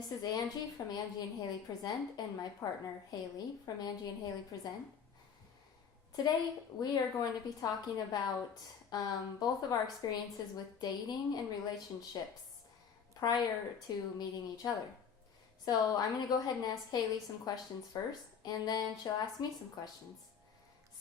This is Angie from Angie and Haley Present, and my partner Haley from Angie and Haley Present. Today we are going to be talking about both of our experiences with dating and relationships prior to meeting each other. So I'm going to go ahead and ask Haley some questions first, and then she'll ask me some questions.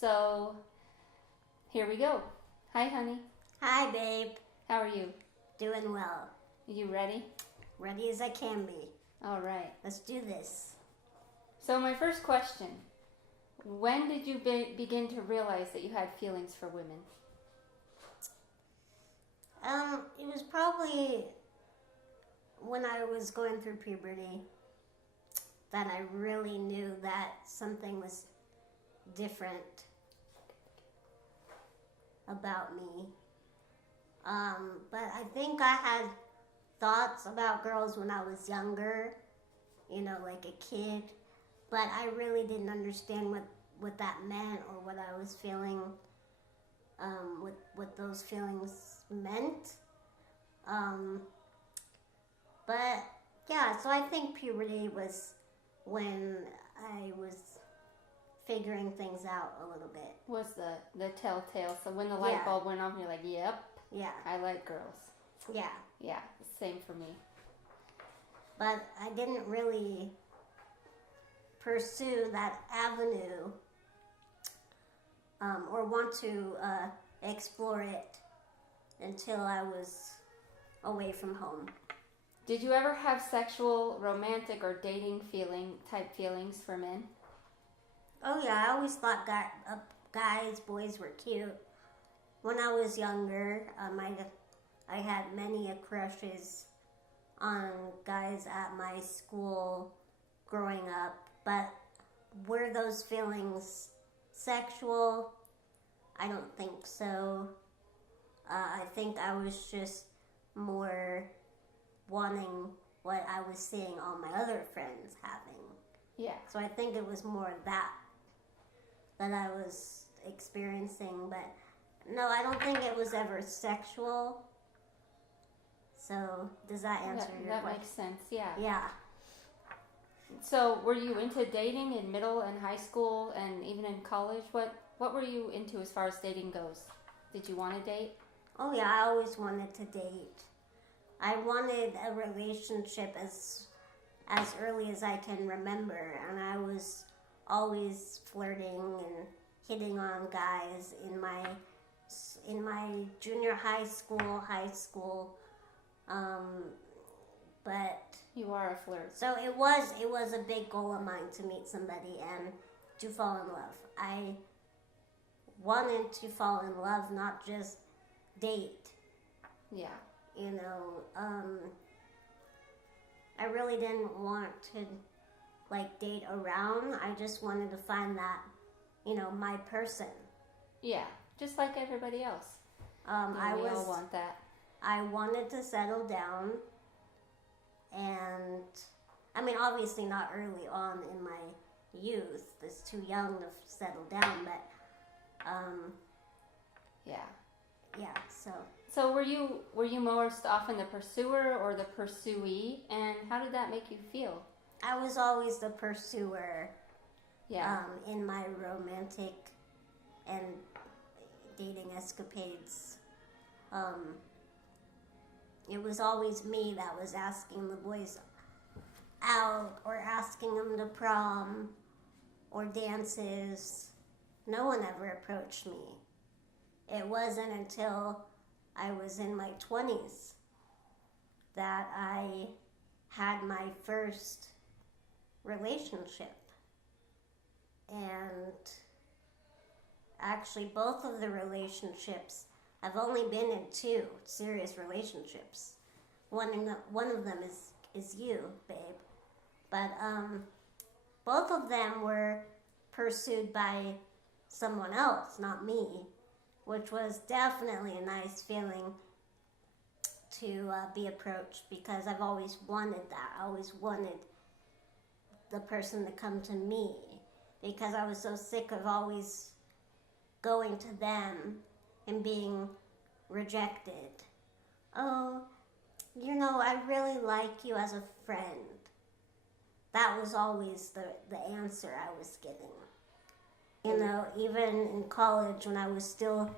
So here we go. Hi, honey. Hi, babe. How are you? Doing well. You ready? Ready as I can be. All right. Let's do this. So my first question, when did you begin to realize that you had feelings for women? It was probably when I was going through puberty that I really knew that something was different about me. But I think I had thoughts about girls when I was younger, like a kid, but I really didn't understand what that meant or what I was feeling, what those feelings meant. But yeah, so I think puberty was when I was figuring things out a little bit. Was the telltale, so when the light bulb went off, you're like, yep, yeah, I like girls. Yeah. Yeah, same for me. But I didn't really pursue that avenue or want to explore it until I was away from home. Did you ever have sexual, romantic, or dating type feelings for men? Oh yeah, I always thought guys, boys were cute. When I was younger, I had many crushes on guys at my school growing up, but were those feelings sexual? I don't think so. I think I was just more wanting what I was seeing all my other friends having. Yeah. So I think it was more that I was experiencing, but no, I don't think it was ever sexual. So, does that answer your question? That makes sense, yeah. Yeah. So, were you into dating in middle and high school and even in college? What were you into as far as dating goes? Did you want to date? Oh yeah, I always wanted to date. I wanted a relationship as early as I can remember, and I was always flirting and hitting on guys in my junior high school. But you are a flirt. So it was a big goal of mine to meet somebody and to fall in love. I wanted to fall in love, not just date. Yeah. I really didn't want to date around. I just wanted to find that, my person. Yeah, just like everybody else. We all want that. I wanted to settle down, and obviously not early on in my youth. It's too young to settle down, but yeah. So were you most often the pursuer or the pursuee, and how did that make you feel? I was always the pursuer. Yeah. In my romantic and dating escapades. It was always me that was asking the boys out or asking them to prom or dances. No one ever approached me. It wasn't until I was in my 20s that I had my first relationship. And actually both of the relationships, I've only been in 2 serious relationships. One of them is you, babe. But both of them were pursued by someone else, not me, which was definitely a nice feeling to be approached, because I've always wanted that. I always wanted the person to come to me, because I was so sick of always going to them and being rejected. Oh, I really like you as a friend. that was always the answer I was getting. You know, even in college when I was still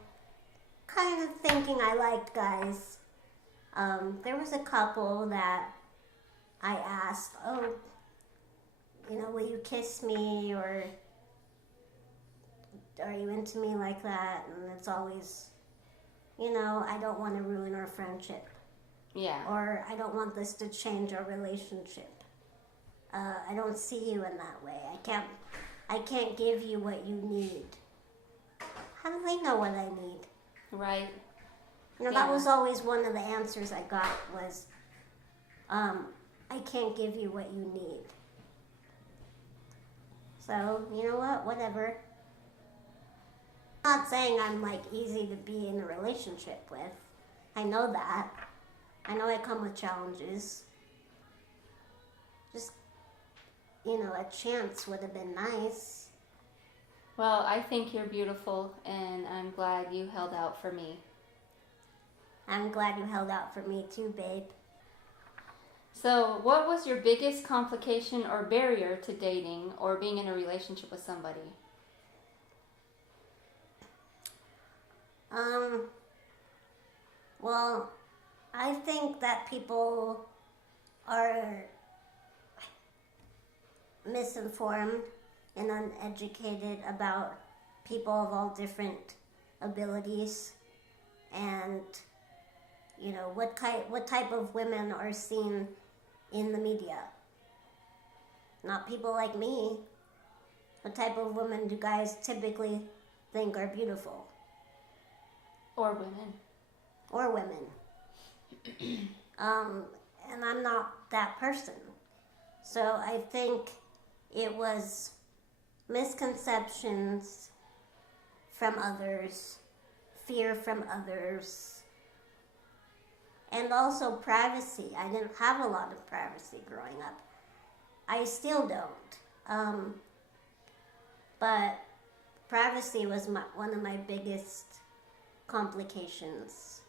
kind of thinking I liked guys, there was a couple that I asked, oh, you know, will you kiss me, or are you into me like that? And it's always, you know, I don't want to ruin our friendship. Yeah. Or I don't want this to change our relationship. I don't see you in that way. I can't give you what you need. How do they know what I need? Right. You know, that was always one of the answers I got was, I can't give you what you need. So, you know what? Whatever. I'm not saying I'm like easy to be in a relationship with. I know that. I know I come with challenges. Just, you know, a chance would have been nice. Well, I think you're beautiful, and I'm glad you held out for me. I'm glad you held out for me too, babe. So, what was your biggest complication or barrier to dating or being in a relationship with somebody? Well, I think that people are misinformed and uneducated about people of all different abilities, and you know what type of women are seen in the media. Not people like me. What type of women do guys typically think are beautiful? Or women. Or women. And I'm not that person. So I think it was misconceptions from others, fear from others, and also privacy. I didn't have a lot of privacy growing up. I still don't. But privacy was one of my biggest complications.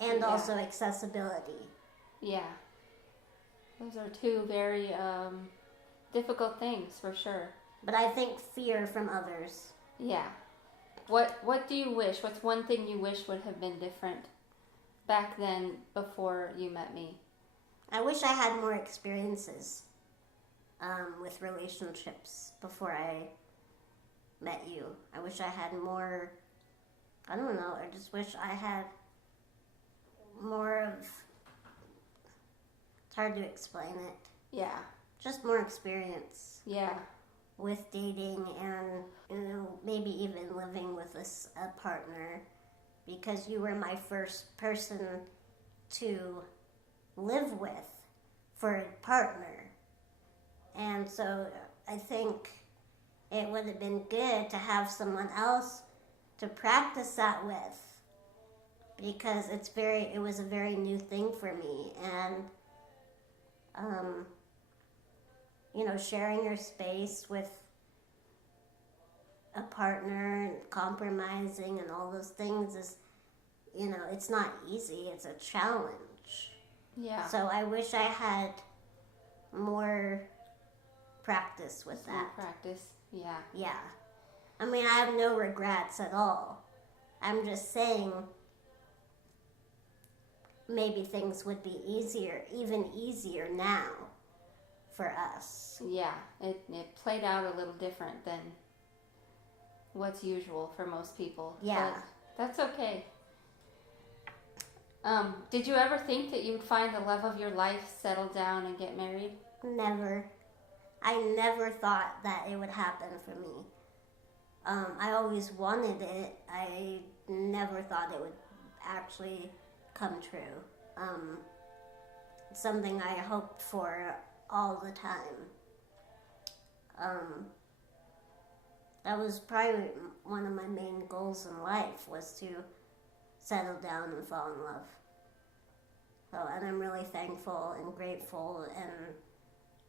And also accessibility. Yeah. Those are two very difficult things, for sure. But I think fear from others. Yeah. What do you wish? What's one thing you wish would have been different back then before you met me? I wish I had more experiences with relationships before I met you. I wish I had more, I don't know, I just wish I had more of, it's hard to explain it. Yeah. Just more experience. Yeah. With dating and, you know, maybe even living with a partner, because you were my first person to live with for a partner. And so I think it would have been good to have someone else to practice that with, because it was a very new thing for me. And you know, sharing your space with a partner and compromising and all those things is, you know, it's not easy. It's a challenge. Yeah. So I wish I had more practice with that. More practice. Yeah. Yeah. I mean, I have no regrets at all. I'm just saying maybe things would be even easier now for us. Yeah, it played out a little different than what's usual for most people. Yeah. But that's okay. Did you ever think that you would find the love of your life, settle down, and get married? Never. I never thought that it would happen for me. I always wanted it. I never thought it would actually come true. It's something I hoped for all the time. That was probably one of my main goals in life, was to settle down and fall in love. So, and I'm really thankful and grateful and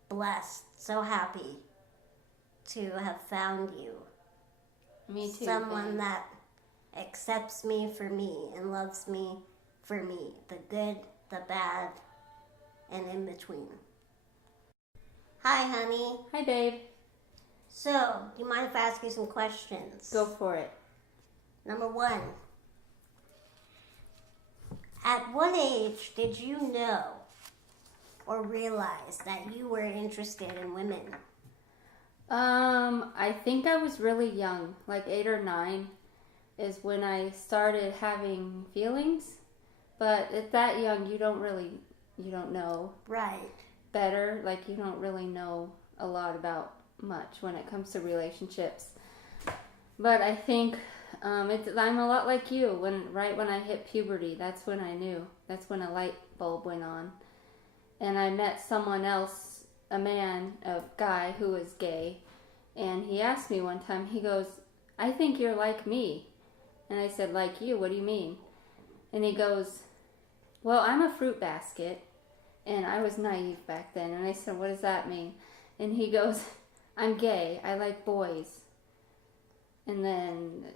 blessed, so happy to have found you. Me too. Someone babe. that accepts me for me and loves me for me, the good, the bad, and in between. Hi, honey. Hi, babe. So, do you mind if I ask you some questions? Go for it. Number 1. At what age did you know or realize that you were interested in women? I think I was really young, like 8 or 9 is when I started having feelings. But at that young, you don't know Right. better. Like, you don't really know a lot about much when it comes to relationships. But I think I'm a lot like you. Right when I hit puberty, that's when I knew. That's when a light bulb went on. And I met someone else, a guy who was gay. And he asked me one time, he goes, "I think you're like me." And I said, "Like you? What do you mean?" And he goes, "Well, I'm a fruit basket." And I was naive back then. And I said, "What does that mean?" And he goes, "I'm gay. I like boys." And then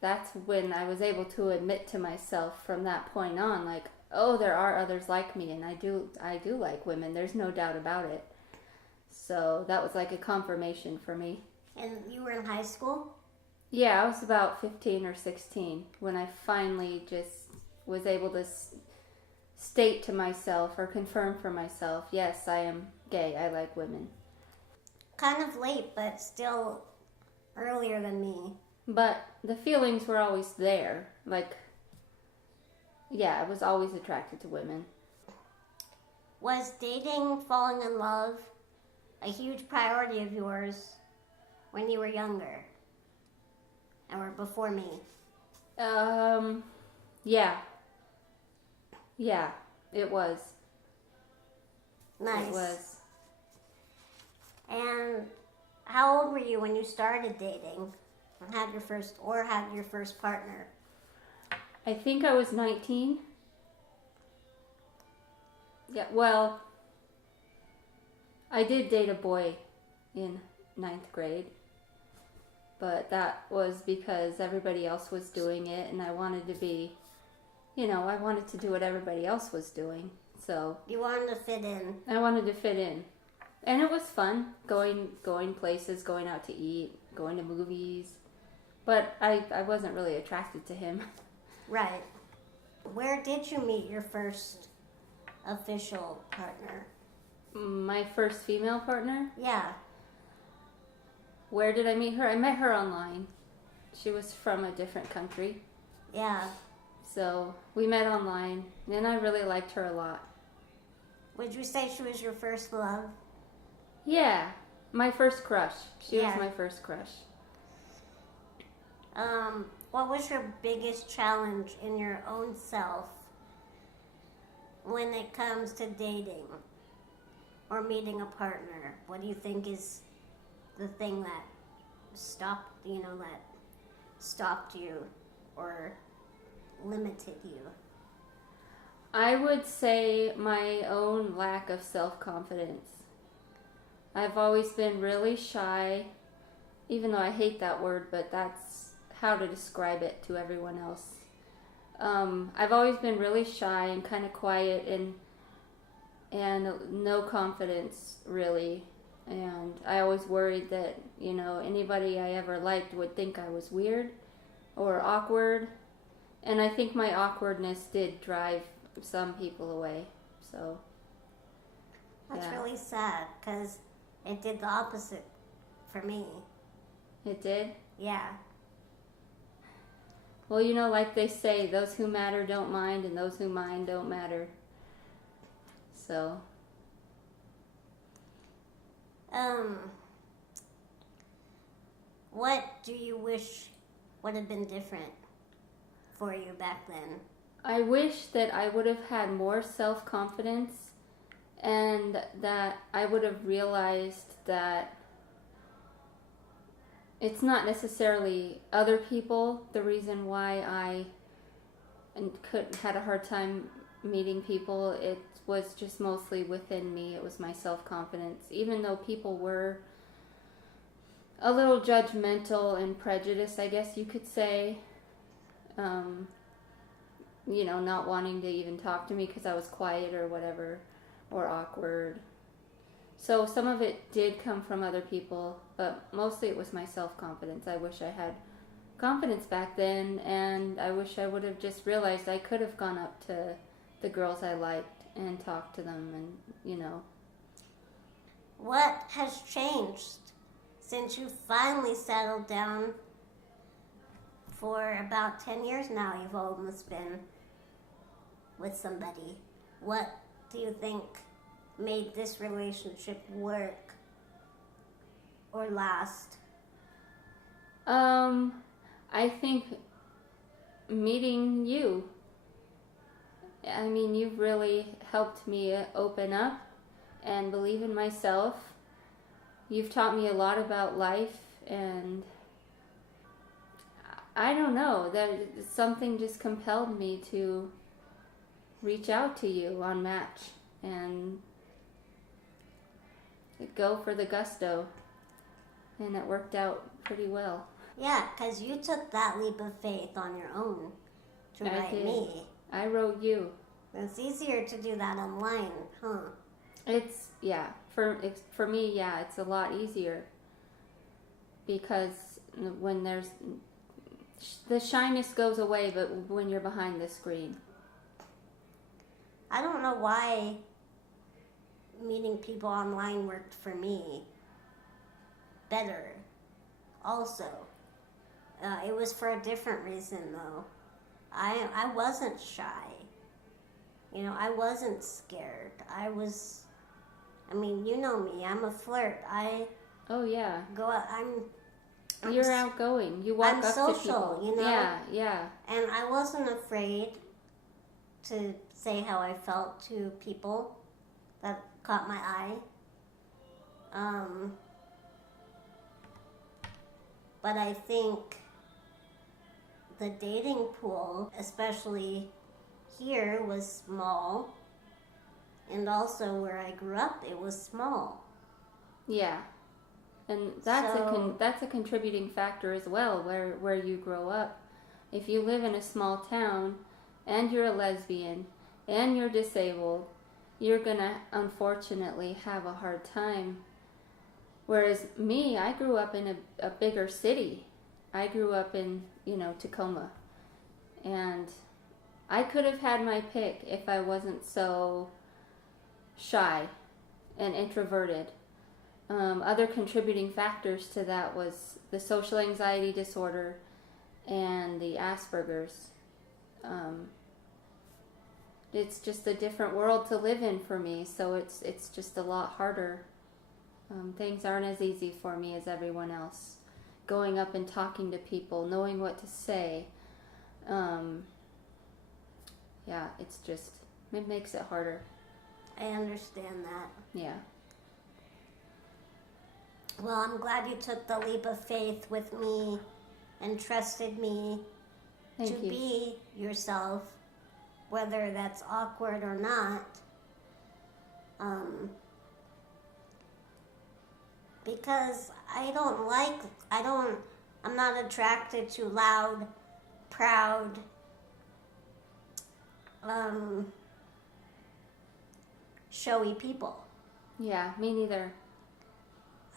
that's when I was able to admit to myself from that point on, like, oh, there are others like me, and I do like women. There's no doubt about it. So that was like a confirmation for me. And you were in high school? Yeah, I was about 15 or 16 when I finally just was able to state to myself or confirm for myself, yes, I am gay. I like women. Kind of late, but still earlier than me. But the feelings were always there. Like, yeah, I was always attracted to women. Was dating, falling in love, a huge priority of yours when you were younger? Or before me? Yeah. Yeah, it was. Nice. It was. And how old were you when you started dating and had your first partner? I think I was 19. Yeah, well, I did date a boy in 9th grade, but that was because everybody else was doing it, and I wanted to be, I wanted to do what everybody else was doing, so. You wanted to fit in. I wanted to fit in. And it was fun, going places, going out to eat, going to movies, but I wasn't really attracted to him. Right. Where did you meet your first official partner? My first female partner? Yeah. Where did I meet her? I met her online. She was from a different country. Yeah. So we met online, and I really liked her a lot. Would you say she was your first love? Yeah, my first crush. She Yeah. was my first crush. What was your biggest challenge in your own self when it comes to dating or meeting a partner? What do you think is the thing that stopped you or limited you? I would say my own lack of self-confidence. I've always been really shy, even though I hate that word, but that's how to describe it to everyone else. I've always been really shy and kind of quiet and no confidence, really. And I always worried that, anybody I ever liked would think I was weird or awkward. And I think my awkwardness did drive some people away. So, That's yeah. really sad because it did the opposite for me. It did? Yeah. Well, like they say, those who matter don't mind, and those who mind don't matter. So. What do you wish would have been different for you back then? I wish that I would have had more self-confidence and that I would have realized that it's not necessarily other people the reason why I had a hard time meeting people. It was just mostly within me. It was my self-confidence. Even though people were a little judgmental and prejudiced, I guess you could say, not wanting to even talk to me because I was quiet or whatever, or awkward. So some of it did come from other people, but mostly it was my self-confidence. I wish I had confidence back then, and I wish I would have just realized I could have gone up to the girls I liked and talked to them, and What has changed since you finally settled down? For about 10 years now, you've almost been with somebody. What do you think made this relationship work or last? I think meeting you. I mean, you've really helped me open up and believe in myself. You've taught me a lot about life, and I don't know, that something just compelled me to reach out to you on Match and go for the gusto, and it worked out pretty well. Yeah, because you took that leap of faith on your own to write me. I wrote you. It's easier to do that online, huh? It's, yeah, for me, yeah, it's a lot easier, because when there's, the shyness goes away, but when you're behind the screen. I don't know why meeting people online worked for me better also. It was for a different reason, though. I wasn't shy. I wasn't scared. I mean, you know me. I'm a flirt. Oh, yeah. Go out. You're outgoing. You walk I'm up social, to people. you know? Yeah. And I wasn't afraid to say how I felt to people that caught my eye. But I think the dating pool, especially here, was small. And also where I grew up, it was small. Yeah. And that's a contributing factor as well, where you grow up. If you live in a small town and you're a lesbian and you're disabled, you're going to unfortunately have a hard time. Whereas me, I grew up in a bigger city. I grew up in, Tacoma. And I could have had my pick if I wasn't so shy and introverted. Other contributing factors to that was the social anxiety disorder and the Asperger's. It's just a different world to live in for me, so it's just a lot harder. Things aren't as easy for me as everyone else. Going up and talking to people, knowing what to say. Yeah, it makes it harder. I understand that. Yeah. Well, I'm glad you took the leap of faith with me and trusted me to be yourself, whether that's awkward or not. Because I'm not attracted to loud, proud, showy people. Yeah, me neither.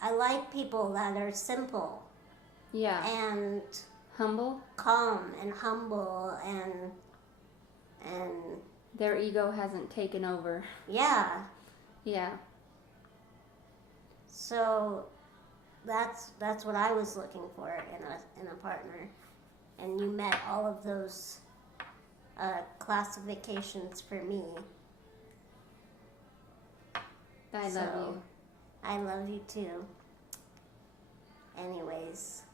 I like people that are simple. Yeah. And humble. Calm and humble and their ego hasn't taken over. Yeah. Yeah. So that's what I was looking for in a partner. And you met all of those classifications for me. I love you. I love you too. Anyways.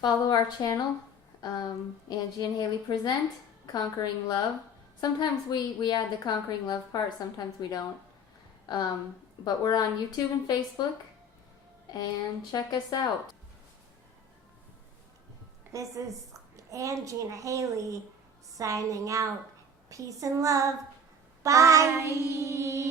Follow our channel, Angie and Haley Present, Conquering Love. Sometimes we add the Conquering Love part, sometimes we don't. But we're on YouTube and Facebook, and check us out. This is Angie and Haley signing out. Peace and love. Bye. Bye.